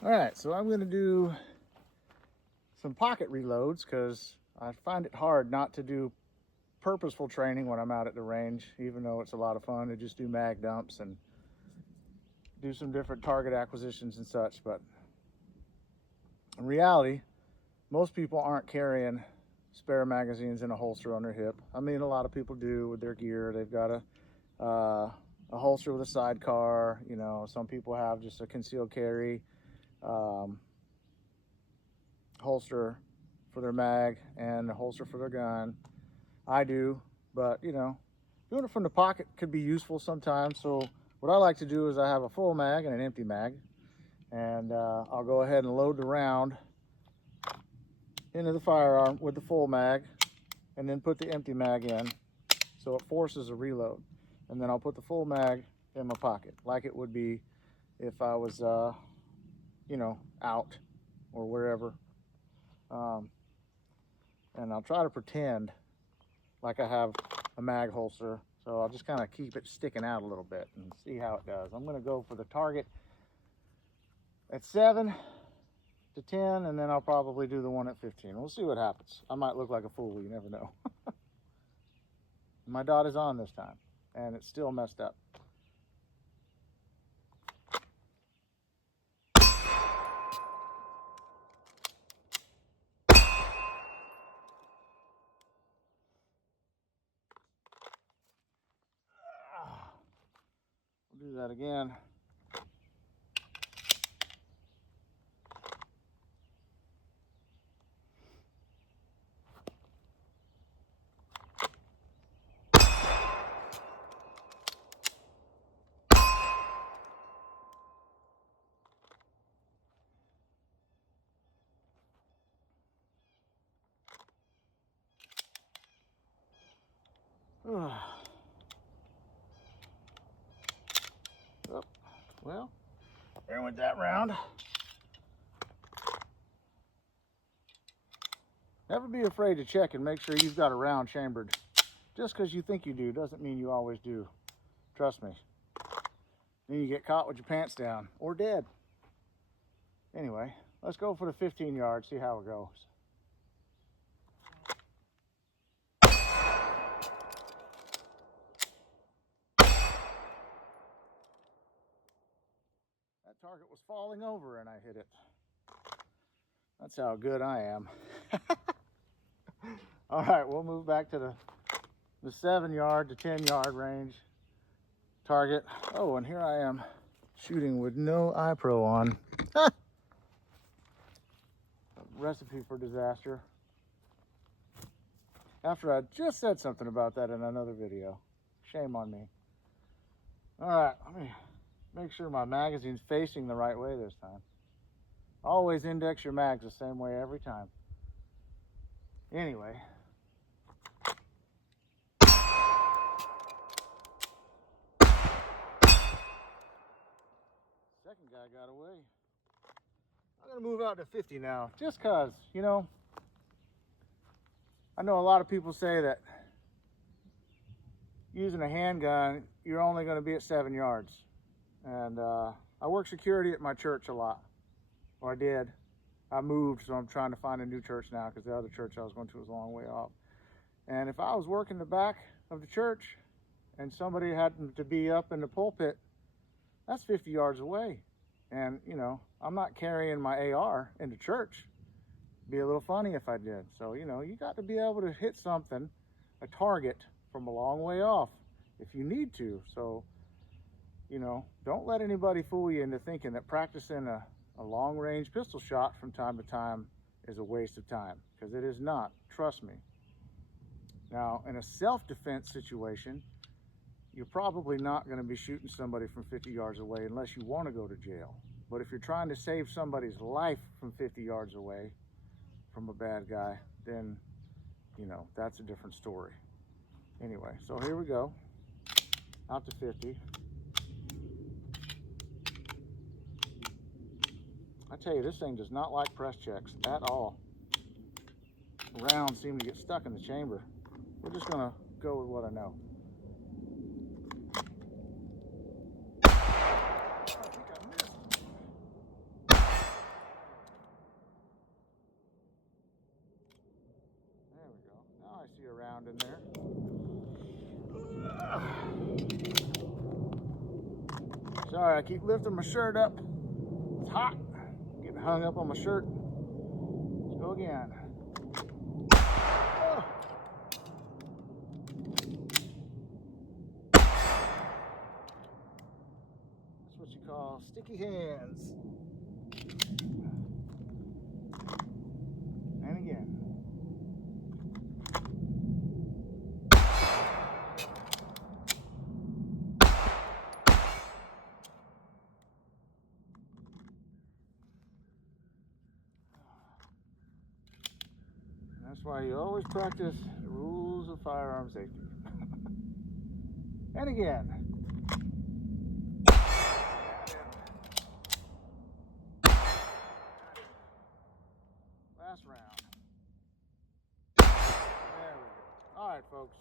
All right, so I'm going to do some pocket reloads because I find it hard not to do purposeful training when I'm out at the range, even though it's a lot of fun to just do mag dumps and do some different target acquisitions and such. But in reality, most people aren't carrying spare magazines in a holster on their hip. I mean, a lot of people do with their gear. They've got a holster with a sidecar. You know, some people have just a concealed carry holster for their mag and a holster for their gun. I do, but you know, doing it from the pocket could be useful sometimes. So what I like to do is I have a full mag and an empty mag, and I'll go ahead and load the round into the firearm with the full mag and then put the empty mag in, so it forces a reload. And then I'll put the full mag in my pocket like it would be if I was you know, out or wherever. And I'll try to pretend like I have a mag holster, so I'll just kind of keep it sticking out a little bit and see how it does. I'm going to go for the target at 7 to 10, and then I'll probably do the one at 15. We'll see what happens. I might look like a fool, you never know. My dot is on this time, and it's still messed up. We'll do that again. Oh, well, there went that round. Never be afraid to check and make sure you've got a round chambered. Just because you think you do doesn't mean you always do. Trust me. Then you get caught with your pants down or dead. Anyway, let's go for the 15 yards, see how it goes. That target was falling over and I hit it. That's how good I am. All right, we'll move back to the 7 yard to 10 yard range target. Oh, and here I am shooting with no iPro on. A recipe for disaster. After I just said something about that in another video. Shame on me. All right, let me make sure my magazine's facing the right way this time. Always index your mags the same way every time. Anyway. Second guy got away. I'm gonna move out to 50 now, just cause, you know, I know a lot of people say that using a handgun, you're only gonna be at 7 yards. And I work security at my church a lot, or I did. I moved, so I'm trying to find a new church now because the other church I was going to was a long way off. And if I was working the back of the church and somebody happened to be up in the pulpit, that's 50 yards away. And, you know, I'm not carrying my AR into church. It'd be a little funny if I did. So, you know, you got to be able to hit something, a target, from a long way off if you need to. So, you know, don't let anybody fool you into thinking that practicing a long-range pistol shot from time to time is a waste of time, because it is not. Trust me. Now, in a self-defense situation, you're probably not going to be shooting somebody from 50 yards away unless you want to go to jail. But if you're trying to save somebody's life from 50 yards away from a bad guy, then, you know, that's a different story. Anyway, so here we go. Out to 50. I tell you, this thing does not like press checks at all. Rounds seem to get stuck in the chamber. We're just gonna go with what I know. I think I missed. Sorry, I keep lifting my shirt up. It's hot. Getting hung up on my shirt. Let's go again. Oh. That's what you call sticky hands. And again. That's why you always practice the rules of firearm safety. And again. Last round. There we go. All right, folks.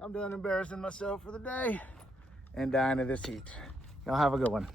I'm done embarrassing myself for the day and dying of this heat. Y'all have a good one.